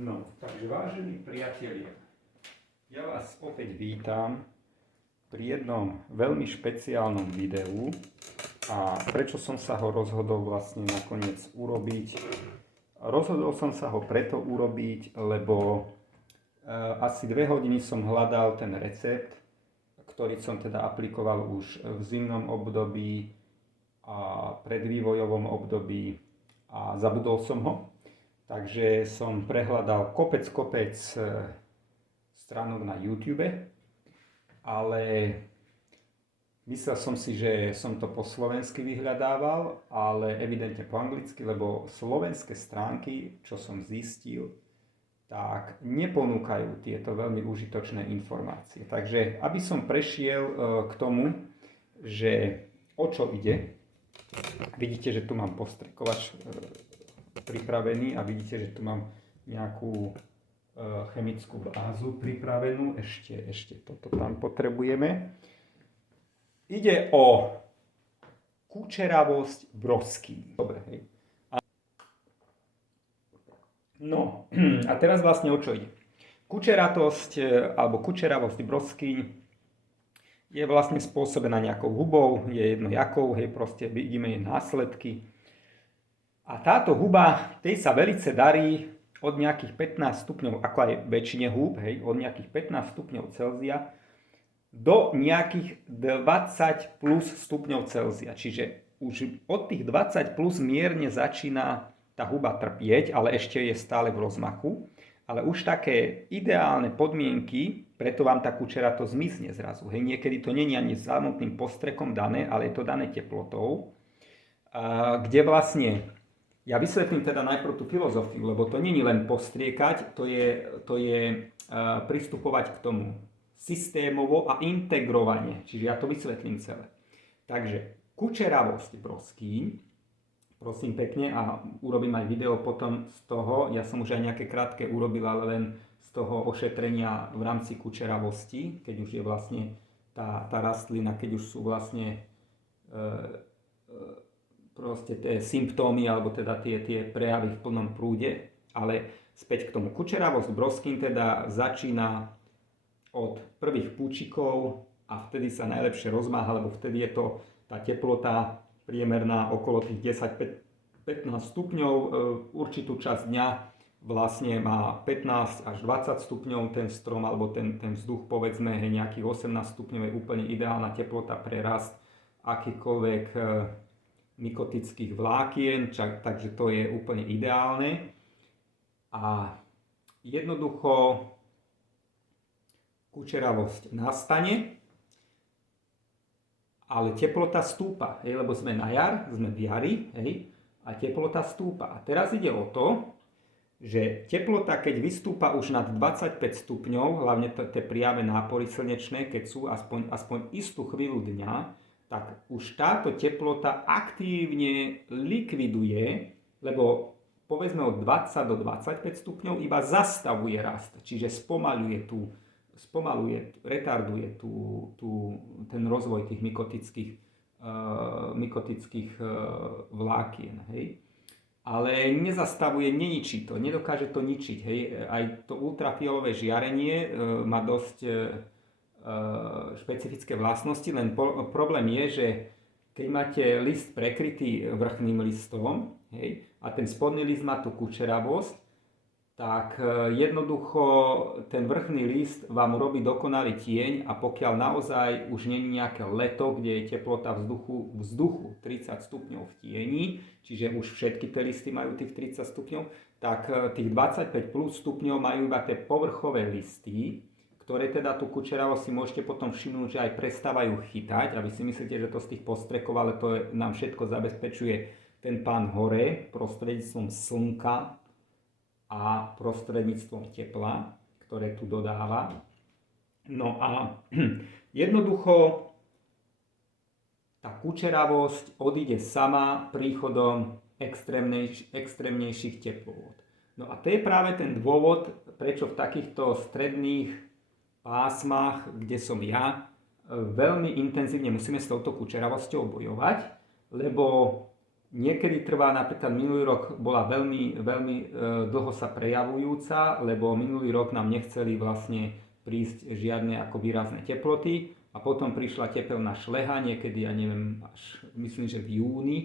No, takže vážení priatelia, ja vás opäť vítam pri jednom veľmi špeciálnom videu. A prečo som sa ho rozhodol vlastne nakoniec urobiť? Rozhodol som sa ho preto urobiť, lebo asi 2 hodiny som hľadal ten recept, ktorý som teda aplikoval už v zimnom období a predvývojovom období a zabudol som ho. Takže som prehľadal kopec stránok na YouTube, ale myslel som si, že som to po slovensky vyhľadával, ale evidentne po anglicky, lebo slovenské stránky, čo som zistil, tak neponúkajú tieto veľmi užitočné informácie. Takže aby som prešiel k tomu, že o čo ide, vidíte, že tu mám postrekovač pripravený a vidíte, že tu mám nejakú chemickú bázu pripravenú. Ešte toto tam potrebujeme. Ide o kučeravosť broskyň. Dobre, hej. No, a teraz vlastne o čo ide? Kučeratosť alebo kučeravosť broskyň je vlastne spôsobená nejakou hubou, je jedno jakou, hej, proste vidíme jej následky. A táto huba, tej sa velice darí od nejakých 15 stupňov, ako aj väčšine húb, hej, od nejakých 15 stupňov Celzia do nejakých 20 plus stupňov Celzia. Čiže už od tých 20 plus mierne začína tá huba trpieť, ale ešte je stále v rozmachu. Ale už také ideálne podmienky, preto vám tá kučeratosť zmizne zrazu. Hej, niekedy to nie je ani samotným postrekom dané, ale je to dané teplotou, kde vlastne ja vysvetlím teda najprv tú filozofiu, lebo to nie je len postriekať, to je pristupovať k tomu systémovo a integrovane. Čiže ja to vysvetlím celé. Takže kučeravosť broskyň, prosím pekne, a urobím aj video potom z toho, ja som už aj nejaké krátke urobil, ale len z toho ošetrenia v rámci kučeravosti, keď už je vlastne tá rastlina, keď už sú vlastne proste tie symptómy, alebo teda tie prejavy v plnom prúde. Ale späť k tomu. Kučeravosť broskyň teda začína od prvých púčikov a vtedy sa najlepšie rozmáha, lebo vtedy je to tá teplota priemerná okolo tých 10-15 stupňov. Určitú časť dňa vlastne má 15 až 20 stupňov ten strom, alebo ten vzduch, povedzme, nejakých 18 stupňov je úplne ideálna teplota pre rast akýkoľvek mykotických vlákien, takže to je úplne ideálne. A jednoducho kučeravosť nastane, ale teplota stúpa, hej, lebo sme na jar, sme v jari, hej, a teplota stúpa. A teraz ide o to, že teplota, keď vystúpa už nad 25 stupňov, hlavne tie priame nápory slnečné, keď sú aspoň istú chvíľu dňa, tak už táto teplota aktívne likviduje, lebo povedzme od 20 do 25 stupňov iba zastavuje rast, čiže retarduje ten rozvoj tých mykotických vlákien. Hej. Ale nezastavuje, neničí to, nedokáže to ničiť. Hej. Aj to ultrafialové žiarenie má dosť špecifické vlastnosti, len problém je, že keď máte list prekrytý vrchným listom, hej, a ten spodný list má tú kučeravosť, tak jednoducho ten vrchný list vám robí dokonalý tieň a pokiaľ naozaj už nie je nejaké leto, kde je teplota vzduchu 30 stupňov v tieni, čiže už všetky tie listy majú tých 30 stupňov, tak tých 25 plus stupňov majú iba tie povrchové listy, ktoré teda tú kučeravosť si môžete potom všimnúť, že aj prestávajú chytať. A vy si myslíte, že to z tých postrekov, ale to nám všetko zabezpečuje ten pán hore prostredníctvom slnka a prostredníctvom tepla, ktoré tu dodáva. No a jednoducho tá kučeravosť odíde sama príchodom extrémnejších teplôt. No a to je práve ten dôvod, prečo v takýchto stredných pásmach, kde som ja, veľmi intenzívne musíme s touto kučeravosťou bojovať, lebo Niekedy trvá, napríklad minulý rok bola veľmi dlho sa prejavujúca, lebo minulý rok nám nechceli vlastne prísť žiadne ako výrazné teploty a potom prišla tepelná šleha, niekedy, ja neviem, až myslím, že v júni,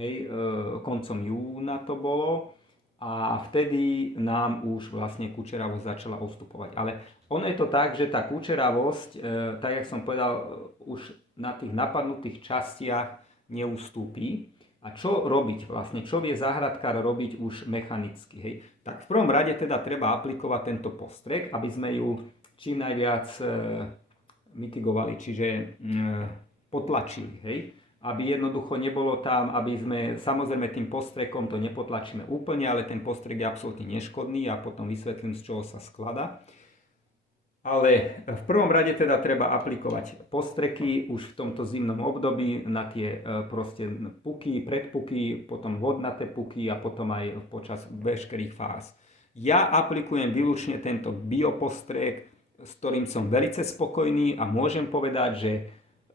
hej, koncom júna to bolo a vtedy nám už vlastne kučeravosť začala ustupovať. Ale ono je to tak, že tá kučeravosť, tak jak som povedal, už na tých napadnutých častiach neustúpi. A čo robiť vlastne? Čo vie záhradkár robiť už mechanicky? Hej? Tak v prvom rade teda treba aplikovať tento postrek, aby sme ju čím najviac mitigovali, čiže potlačili. Hej? Aby jednoducho nebolo tam, aby sme, samozrejme tým postrekom to nepotlačíme úplne, ale ten postrek je absolútne neškodný a potom vysvetlím, z čoho sa skladá. Ale v prvom rade teda treba aplikovať postreky už v tomto zimnom období na tie proste puky, predpuky, potom vodnaté puky a potom aj počas veškerých fáz. Ja aplikujem výlučne tento biopostrek, s ktorým som veľmi spokojný a môžem povedať, že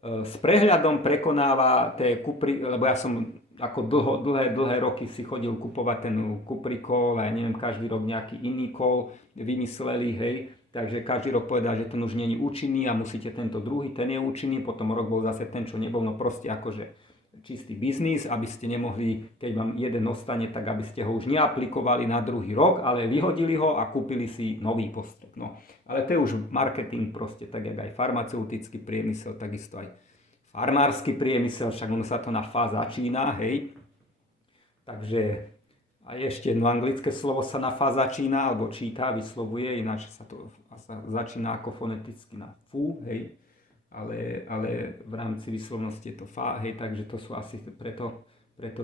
s prehľadom prekonáva tie kupry, lebo ja som ako dlhé roky si chodil kupovať ten kuprikol a ja neviem, každý rok nejaký iný kol vymysleli, hej. Takže každý rok povedal, že ten už nie je účinný a musíte tento druhý, ten je účinný, potom rok bol zase ten, čo nebol, no proste akože čistý biznis, aby ste nemohli, keď vám jeden ostane, tak aby ste ho už neaplikovali na druhý rok, ale vyhodili ho a kúpili si nový postrek. No, ale to je už marketing proste, tak jak aj farmaceutický priemysel, takisto aj farmársky priemysel, však ono sa to na FA začína, hej. Takže a ešte jedno anglické slovo sa na FA začína, alebo číta, vyslovuje, ináč sa to začína ako foneticky na FU, hej. Ale v rámci výslovnosti je to FA, hej, takže to sú asi preto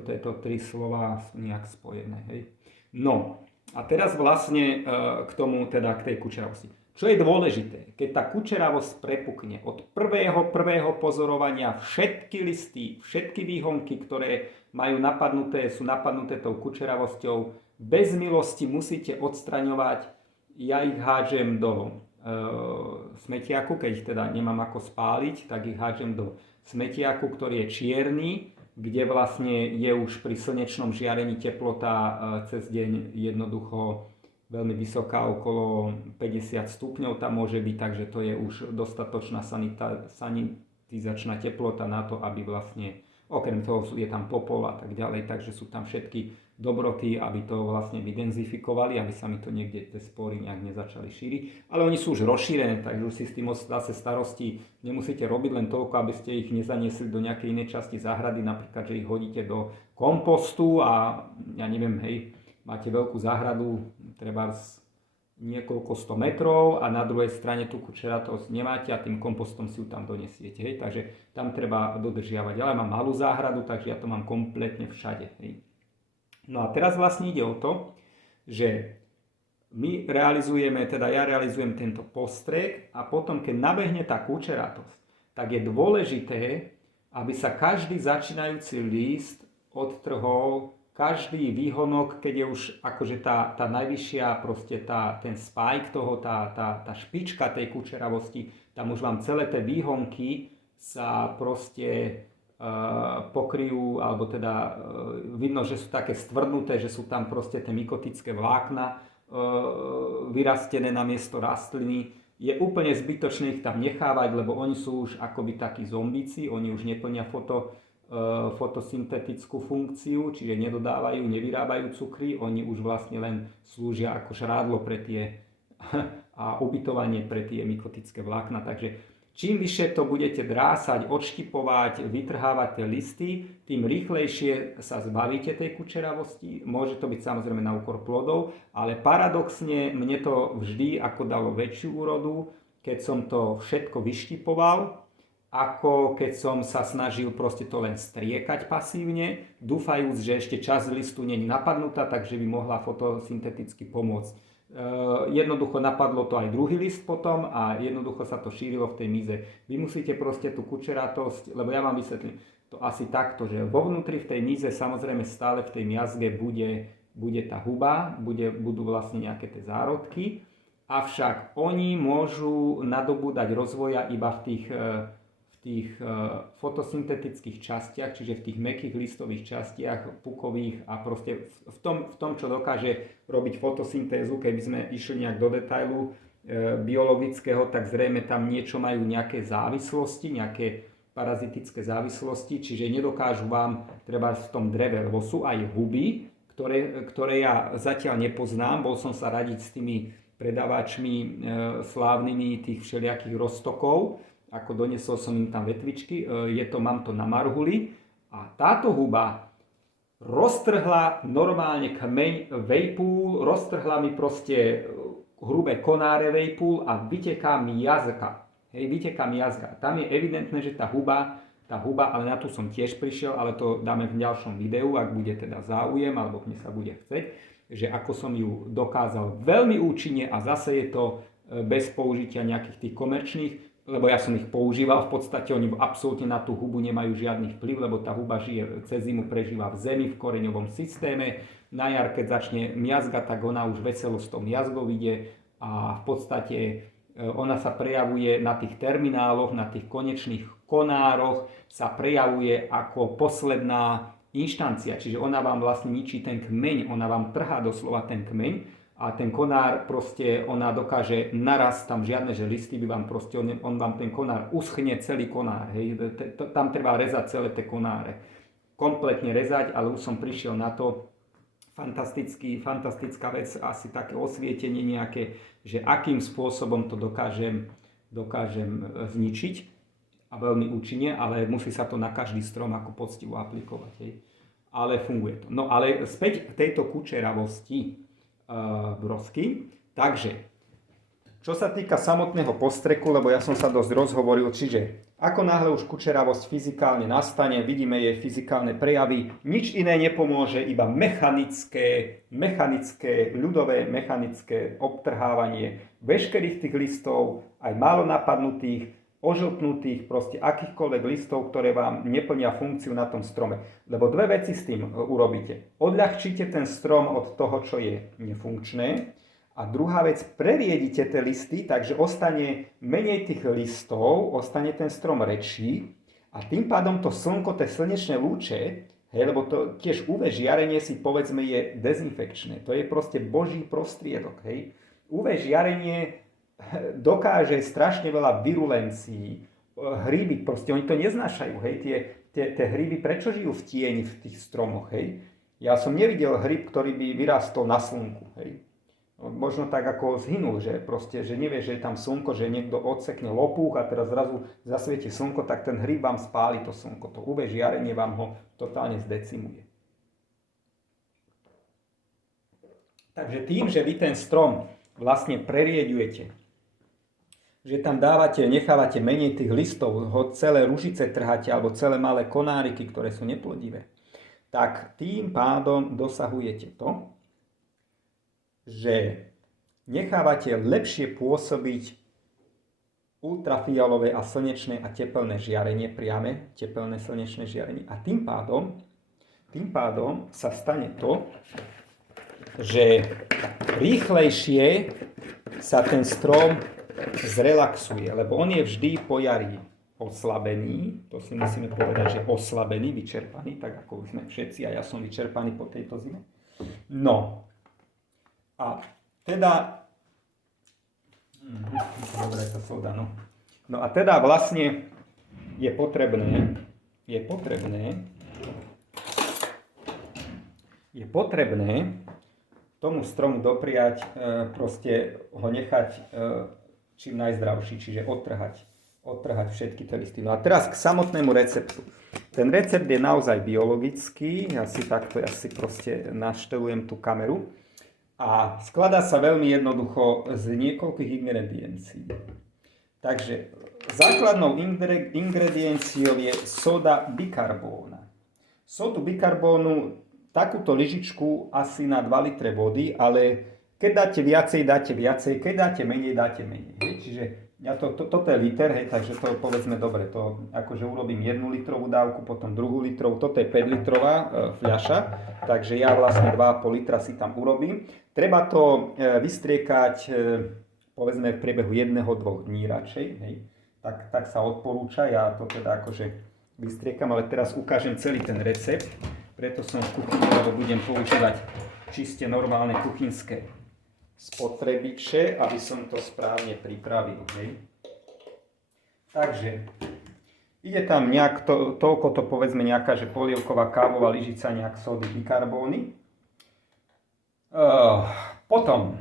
tieto tri slova sú nejak spojené, hej. No, a teraz vlastne k tomu, teda k tej kučeravosti. Čo je dôležité, keď tá kučeravosť prepukne od prvého pozorovania všetky listy, všetky výhonky, ktoré sú napadnuté tou kučeravosťou, bez milosti musíte odstraňovať. Ja ich hádžem do smetiaku, keď ich teda nemám ako spáliť, tak ich hádžem do smetiaku, ktorý je čierny, kde vlastne je už pri slnečnom žiarení teplota cez deň jednoducho veľmi vysoká, okolo 50 stupňov tam môže byť, takže to je už dostatočná sanitizačná teplota na to, aby vlastne, okrem toho je tam popol a tak ďalej, takže sú tam všetky dobroty, aby to vlastne vydenzifikovali, aby sa mi to niekde tie spory nejak nezačali šíriť. Ale oni sú už rozšírené, takže už si s tým zase starosti nemusíte robiť len toľko, aby ste ich nezaniesli do nejakej inej časti záhrady, napríklad, že ich hodíte do kompostu a ja neviem, hej, máte veľkú záhradu, treba niekoľko 100 metrov a na druhej strane tú kučeratosť nemáte a tým kompostom si ju tam donesiete. Hej? Takže tam treba dodržiavať. Ale mám malú záhradu, takže ja to mám kompletne všade. Hej? No a teraz vlastne ide o to, že ja realizujem tento postrek a potom, keď nabehne tá kučeratosť, tak je dôležité, aby sa každý začínajúci list odtrhol, každý výhonok, keď je už akože tá najvyššia, proste ten spike toho, tá špička tej kučeravosti, tam už vám celé tie výhonky sa proste pokryjú, alebo teda vidno, že sú také stvrdnuté, že sú tam proste tie mykotické vlákna vyrastené na miesto rastliny. Je úplne zbytočné ich tam nechávať, lebo oni sú už akoby takí zombíci, oni už neplnia fotosyntetickú funkciu, čiže nedodávajú, nevyrábajú cukry, oni už vlastne len slúžia ako žrádlo pre tie a ubytovanie pre tie mykotické vlákna. Takže čím vyššie to budete drásať, odštipovať, vytrhávať tie listy, tým rýchlejšie sa zbavíte tej kučeravosti. Môže to byť samozrejme na úkor plodov, ale paradoxne mne to vždy ako dalo väčšiu úrodu, keď som to všetko vyštipoval, ako keď som sa snažil proste to len striekať pasívne, dúfajúc, že ešte časť listu nie je napadnutá, takže by mohla fotosynteticky pomôcť. Jednoducho napadlo to aj druhý list potom a jednoducho sa to šírilo v tej mize. Vy musíte proste tú kučeratosť, lebo ja vám vysvetlím to asi takto, že vo vnútri v tej mize samozrejme stále v tej miazge bude tá huba, budú vlastne nejaké tie zárodky, avšak oni môžu nadobúdať rozvoja iba v tých fotosyntetických častiach, čiže v tých mäkkých listových častiach, pukových a proste v tom, čo dokáže robiť fotosyntézu. Keby sme išli nejak do detailu biologického, tak zrejme tam niečo majú nejaké závislosti, nejaké parazitické závislosti, čiže nedokážu vám treba v tom dreve, lebo sú aj huby, ktoré ja zatiaľ nepoznám. Bol som sa radiť s tými predávačmi slávnymi tých všelijakých roztokov, ako doniesol som im tam vetvičky, mám to na marhuli a táto huba roztrhla normálne kmeň vejpúl, roztrhla mi proste hrubé konáre vejpúl a vyteká mi jazka. Vyteká mi jazka. Tam je evidentné, že tá huba, ale na tú som tiež prišiel, ale to dáme v ďalšom videu, ak bude teda záujem, alebo mne sa bude chceť, že ako som ju dokázal veľmi účinne a zase je to bez použitia nejakých tých komerčných, lebo ja som ich používal, v podstate oni absolútne na tú hubu nemajú žiadny vplyv, lebo tá huba žije cez zimu, prežíva v zemi, v koreňovom systéme. Na jar, keď začne miazga, tak ona už veselo s tou miazgou ide a v podstate ona sa prejavuje na tých termináloch, na tých konečných konároch, sa prejavuje ako posledná inštancia, čiže ona vám vlastne ničí ten kmeň, ona vám trhá doslova ten kmeň a ten konár proste, ona dokáže naraz, tam žiadne, že listy by vám proste, on vám ten konár uschne celý konár, hej, tam treba rezať celé tie konáre, kompletne rezať, ale už som prišiel na to, fantastická vec, asi také osvietenie nejaké, že akým spôsobom to dokážem zničiť a veľmi účinne, ale musí sa to na každý strom ako poctivo aplikovať. Hej. Ale funguje to. No ale späť k tejto kučeravosti brosky. Takže, čo sa týka samotného postreku, lebo ja som sa dosť rozhovoril, čiže ako náhle už kučeravosť fyzikálne nastane, vidíme jej fyzikálne prejavy, nič iné nepomôže, iba ľudové mechanické obtrhávanie veškerých tých listov, aj málo napadnutých, ožltnutých, proste akýchkoľvek listov, ktoré vám neplnia funkciu na tom strome. Lebo dve veci s tým urobíte. Odľahčíte ten strom od toho, čo je nefunkčné. A druhá vec, preriedite tie listy, takže ostane menej tých listov, ostane ten strom redší a tým pádom to slnko, tie slnečné lúče, hej, lebo to tiež UV žiarenie si povedzme je dezinfekčné. To je proste Boží prostriedok. Hej. UV žiarenie dokáže strašne veľa virulencií, hríby, proste oni to neznášajú. Hej. Tie hríby prečo žijú v tieni v tých stromoch? Hej. Ja som nevidel hríb, ktorý by vyrástol na slnku. Hej. Možno tak ako zhynul, že proste, že nevie, že je tam slnko, že niekto odsekne lopúch a teraz zrazu zasvieti slnko, tak ten hríb vám spáli to slnko. To UV žiarenie vám ho totálne zdecimuje. Takže tým, že vy ten strom vlastne prerieďujete, že tam nechávate menej tých listov, ho celé ružice trháte alebo celé malé konáriky, ktoré sú neplodivé, tak tým pádom dosahujete to, že nechávate lepšie pôsobiť ultrafialové a slnečné a tepelné žiarenie, priame tepelné slnečné žiarenie. A tým pádom sa stane to, že rýchlejšie sa ten strom zrelaxuje, lebo on je vždy po jari oslabený, to si musíme povedať, že oslabený, vyčerpaný, tak ako už sme všetci a ja som vyčerpaný po tejto zime. No, a teda, dobre, to soda, no. No a teda vlastne je potrebné tomu stromu dopriať, proste ho nechať čím najzdravší, čiže odtrhať všetky tie listy. No a teraz k samotnému receptu. Ten recept je naozaj biologický, ja si proste naštelujem tú kameru. A skladá sa veľmi jednoducho z niekoľkých ingrediencií. Takže základnou ingredienciou je soda bikarbóna. Sodu bikarbónu, takúto lyžičku asi na 2 litre vody, ale keď dáte viacej, keď dáte menej. Čiže ja toto je liter, hej, takže to povedzme dobre, to akože urobím 1 litrovú dávku, potom 2 litrovú, toto je 5 litrová fľaša, takže ja vlastne 2,5 litra si tam urobím. Treba to vystriekať povedzme v priebehu 1-2 dní radšej, hej. tak sa odporúča. Ja to teda akože vystriekam, ale teraz ukážem celý ten recept. Preto som v kuchyni, lebo budem používať čiste normálne kuchynské spotrebiče, aby som to správne pripravil. Hej. Takže ide tam nejak toľko to povedzme nejaká, že polievková kávová lyžica, nejak sódy bikarbóny. Potom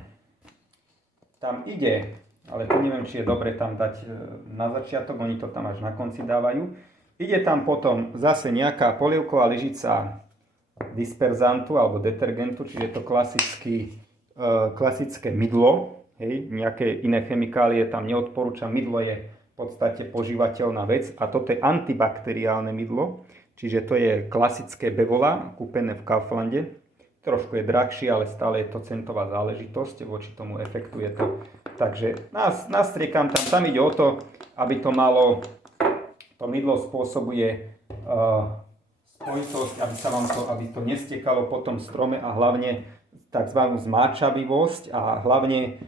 tam ide, ale tu neviem, či je dobre tam dať na začiatok, oni to tam až na konci dávajú. Ide tam potom zase nejaká polievková lyžica disperzantu alebo detergentu, čiže to klasické mydlo, hej, nejaké iné chemikálie tam neodporúčam, mydlo je v podstate požívateľná vec a toto je antibakteriálne mydlo, čiže to je klasické Bevola, kúpené v Kauflande. Trošku je drahšie, ale stále je to centová záležitosť, voči tomu efektu je to. Takže nastriekam tam ide o to, aby to malo, to mydlo spôsobuje spojitosť, aby to nestiekalo po tom strome a hlavne tzv. Zmáčavivosť a hlavne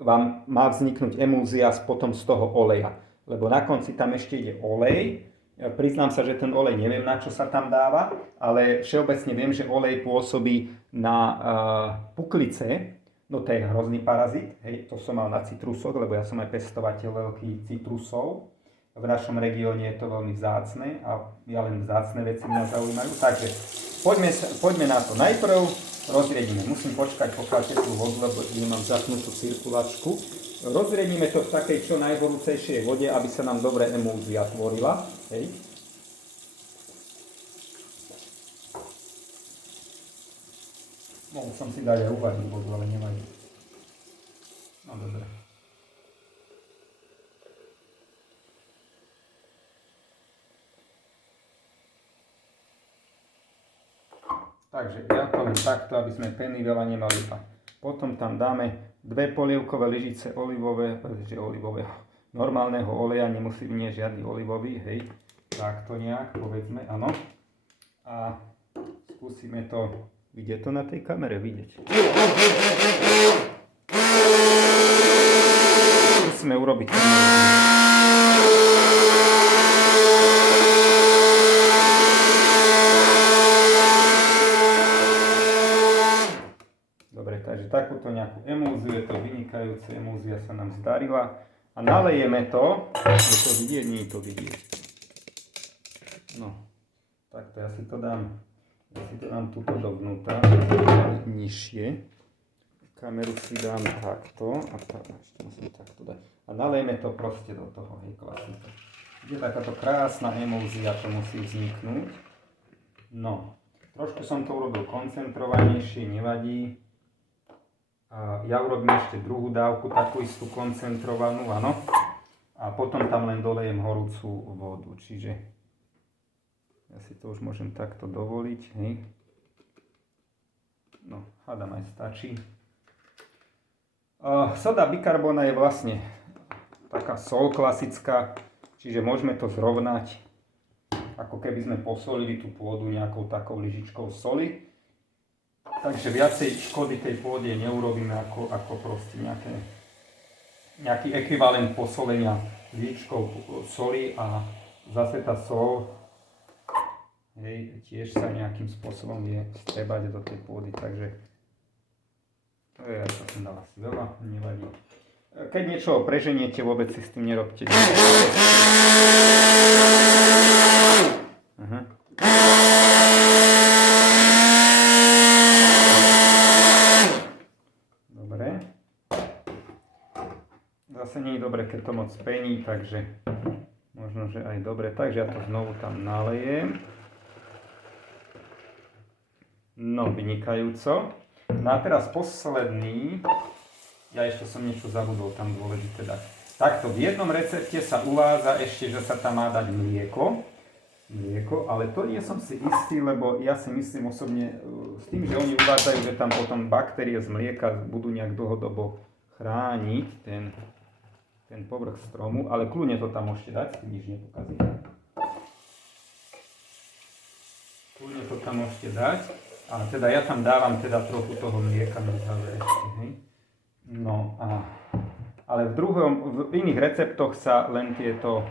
vám má vzniknúť emúzia potom z toho oleja. Lebo na konci tam ešte ide olej. Priznám sa, že ten olej neviem, na čo sa tam dáva, ale všeobecne viem, že olej pôsobí na puklice. No to je hrozný parazit. Hej, to som mal na citrusoch, lebo ja som aj pestovateľ veľkých citrusov. V našom regióne je to veľmi vzácne a ja len vzácne veci mňa zaujímajú. Takže poďme na to. Najprv rozriedíme. Musím počkať, pokiaľ teplú vodu, lebo nemám zapnutú cirkulačku. Rozriedíme to v takej čo najhorúcejšej vode, aby sa nám dobre emúzia tvorila. Hej. Mohol som si dať aj uvariť vodu, ale nevadí. No dobre. Takže ja to len takto, aby sme peny veľa nemali. A potom tam dáme 2 polievkové lyžice normálneho oleja, nemusí nie žiadny olivový, hej. Takto nejak, povedzme, áno. A skúsime to, vidieť to na tej kamere, vidieť. Musíme urobiť to. Takže takúto nejakú emúziu, je to vynikajúce, emúzia sa nám zdarila. A nalejeme to, je to vidieť, nie je to vidieť. No, takto ja si to dám tuto dovnútra, nižšie. Kameru si dám takto a ešte musím takto dať. A nalejeme to proste do toho, hej, klasika. Je takáto krásna emúzia, to musí vzniknúť. No, trošku som to urobil koncentrovanejšie, nevadí. A ja urobím ešte druhú dávku, takú istú koncentrovanú, áno. A potom tam len dolejem horúcu vodu, čiže ja si to už môžem takto dovoliť, hej. No, hádam aj stačí. Soda bikarbóna je vlastne taká sol klasická, čiže môžeme to zrovnať, ako keby sme posolili tú pôdu nejakou takou lyžičkou soli. Takže viacej škody tej pôde neurobíme ako proste nejaký ekvivalent posolenia lyžičkou soli a zase tá sol, hej, tiež sa nejakým spôsobom vie strebať do tej pôdy, takže ja to som dal asi veľa, nevadí. Keď niečo preženiete, vôbec si s tým nerobte. Aha. Zase nie je dobre, keď to moc pení, takže možno, že aj dobre. Takže ja to znovu tam nalejem. No, vynikajúco. No a teraz posledný. Ja ešte som niečo zabudol tam dôležité dať. Takto, v jednom recepte sa uvádza ešte, že sa tam má dať mlieko, ale to nie som si istý, lebo ja si myslím osobne s tým, že oni uvádzajú, že tam potom baktérie z mlieka budú nejak dlhodobo chrániť ten povrch stromu, ale kľudne to tam môžete dať, nič nepokazí. Kľudne to tam môžete dať. A teda ja tam dávam teda trochu toho mlieka na záver ešte, hej. No a Ale v iných receptoch sa len tieto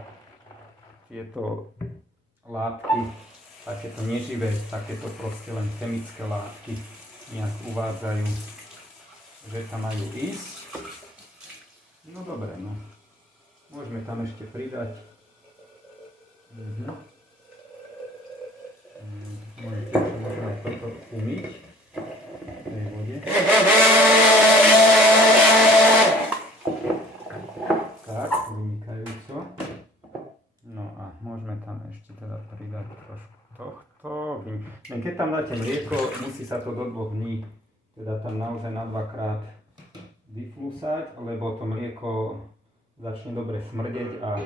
látky, takéto neživé, takéto proste len chemické látky nejak uvádzajú, že tam majú ísť. No dobre, no. Môžeme tam ešte pridať. Môžete ešte možno toto umyť v tej vode. Tak, vynikajúco. No a môžeme tam ešte teda pridať trošku tohto. Len keď tam dáte mlieko, musí sa to do 2 dní, teda tam naozaj na 2-krát vyfúsať, lebo to mlieko začne dobre smrdeť a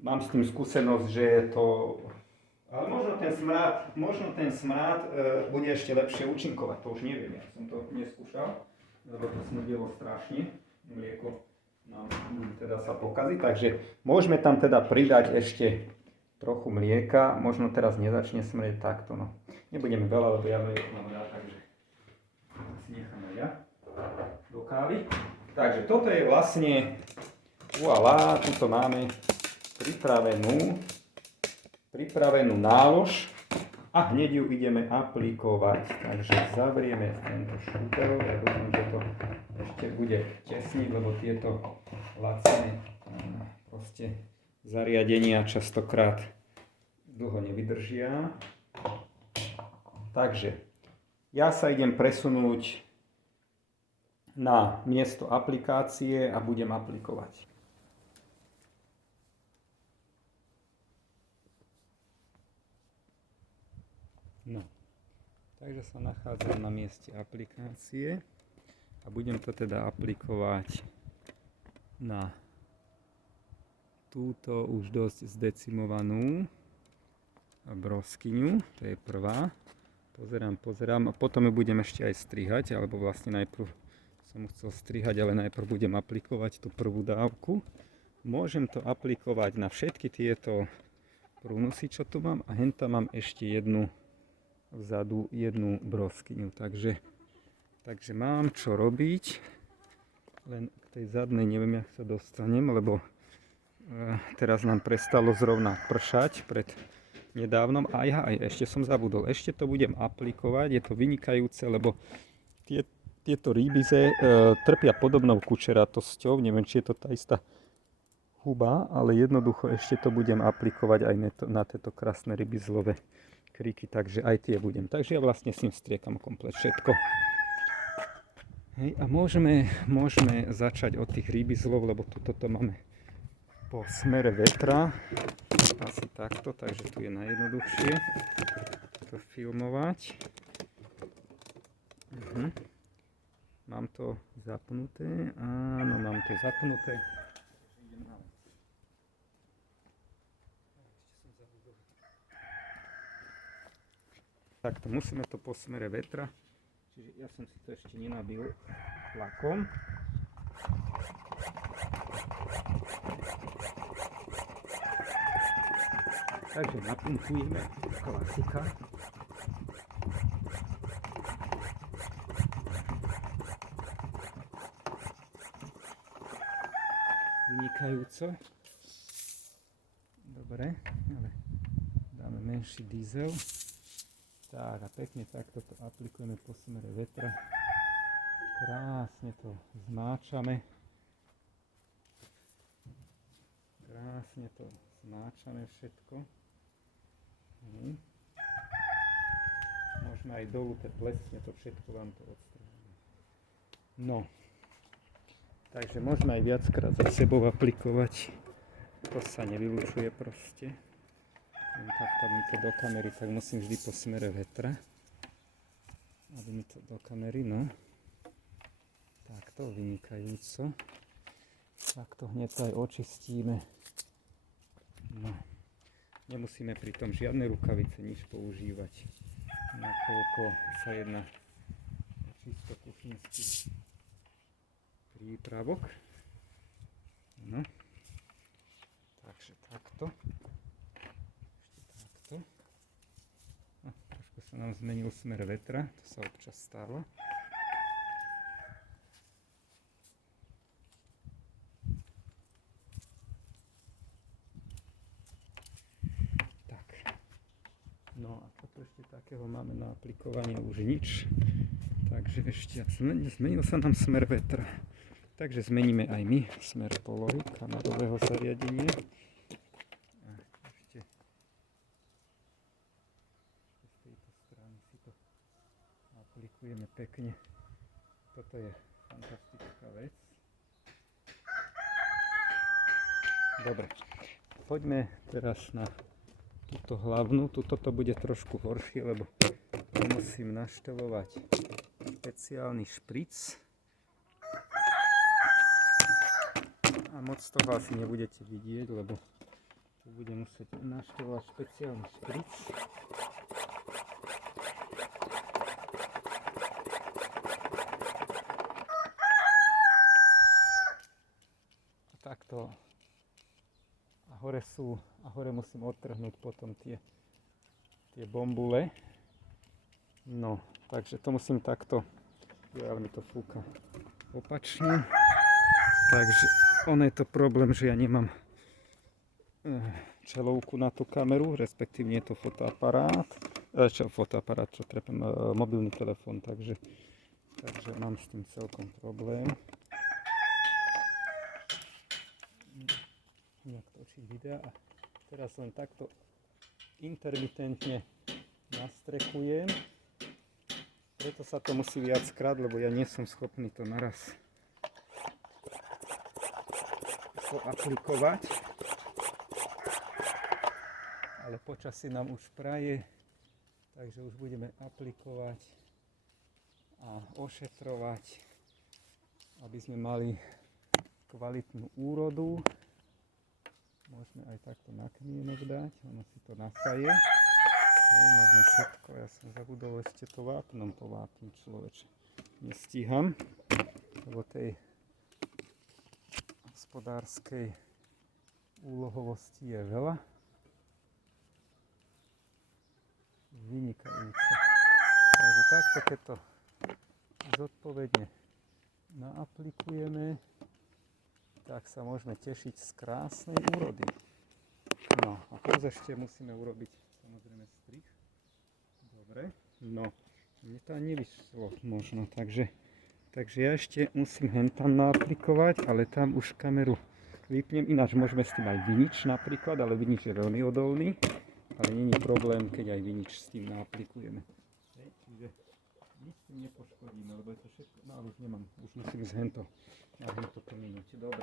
mám s tým skúsenosť, že je to... Ale možno ten smrad bude ešte lepšie účinkovať, to už neviem, ja som to neskúšal, lebo to smrdelo strašne, mlieko nám teda sa pokazí, takže môžeme tam teda pridať ešte trochu mlieka, možno teraz nezačne smrieť takto, no. Nebudeme veľa, lebo ja mlieko mám rád, takže si necháme ja do kávy. Takže toto je vlastne, voilà, tuto máme pripravenú nálož a hneď ju ideme aplikovať. Takže zavrieme tento šútel, ja dúfam, že to ešte bude tesniť, lebo tieto lacné proste zariadenia častokrát dlho nevydržia. Takže ja sa idem presunúť na miesto aplikácie a budem aplikovať. No, takže sa nachádzam na mieste aplikácie a budem to teda aplikovať na túto už dosť zdecimovanú broskyňu, to je prvá. Pozerám a potom ju budem ešte aj strihať, alebo vlastne najprv som chcel strihať, ale najprv budem aplikovať tú prvú dávku. Môžem to aplikovať na všetky tieto prúnusy, čo tu mám a henta mám ešte vzadu jednu broskyňu, takže mám čo robiť, len k tej zadnej neviem, jak sa dostanem, lebo teraz nám prestalo zrovna pršať pred nedávnom. Aj ešte som zabudol, ešte to budem aplikovať, je to vynikajúce, lebo tieto rybize trpia podobnou kučeratosťou, neviem, či je to tá istá huba, ale jednoducho ešte to budem aplikovať aj na tieto krásne rybizlové kríky, takže aj tie budem. Takže ja vlastne s ním striekam komplet všetko. Hej, a môžeme začať od tých rybizlov, lebo toto máme po smere vetra. Asi takto, takže tu je najjednoduchšie to filmovať. Mám to zapnuté? Áno, mám to zapnuté. Takto musíme to po smere vetra, čiže ja som si to ešte nenabil tlakom. Takže napumpujeme, klasika. Vynikajúco. Dobre, ale dáme menší diesel. Tak a pekne takto to aplikujeme po smere vetra. Krásne to zmáčame. Krásne to zmáčame všetko. Môžeme aj dolu, plesne to všetko vám to odstránime. No, takže môžeme aj viackrát za sebou aplikovať. To sa nevylučuje proste. Takto mi to do kamery, tak musím vždy po smere vetra, aby mi to do kamery, no. Takto, vynikajúco. Takto hneď aj očistíme. No. Nemusíme pri tom žiadne rukavice, nič používať. Nakoľko sa jedná o čisto kuchynský prípravok. No. Takže takto. Trošku sa nám zmenil smer vetra, to sa občas stáva. tu ešte takého máme na aplikovanie už nič. Takže ešte zmenil sa nám smer vetra. Takže zmeníme aj my smer polohy kamerového zariadenia. A ešte z tejto strany si to aplikujeme pekne. Toto je fantastická vec. Dobre, poďme teraz na túto hlavnú. Tuto to bude trošku horšie, lebo musím naštelovať špeciálny špric. A moc toho asi nebudete vidieť, lebo tu budem musieť naštelovať špeciálny špric. A takto. A hore musím odtrhnúť potom tie bombule. No, takže to musím takto, ale mi to fúka opačne. Takže on je to problém, že ja nemám čelovku na tú kameru, respektíve je to fotoaparát, čo trepem, mobilný telefón, takže mám s tým celkom problém. Nejak točiť videa a teraz len takto intermitentne nastrekujem. Preto sa to musí viackrát, lebo ja nie som schopný to naraz aplikovať. Ale počasie nám už praje, takže už budeme aplikovať a ošetrovať, aby sme mali kvalitnú úrodu. Môžeme aj takto na kmienok dať, ono si to nasaje. Môžeme všetko, ja som zabudol ešte to vápnom, povápniť človeče. Nestíham, lebo tej hospodárskej úlohovosti je veľa. Vynikajúce. Takže takto, keď to zodpovedne naaplikujeme, tak sa môžeme tešiť z krásnej úrody. No a teraz ešte musíme urobiť samozrejme strih. Dobre, no, mne to nevyšlo možno, takže ja ešte musím hentam naaplikovať, ale tam už kameru vypnem, ináč môžeme s tým aj vinič napríklad, ale vinič je veľmi odolný, ale není problém, keď aj vinič s tým naaplikujeme. Čiže nič s tým nepoškodíme, lebo je to všetko, no ale už nemám, už musím ísť hento na hento pominúť. Dobre.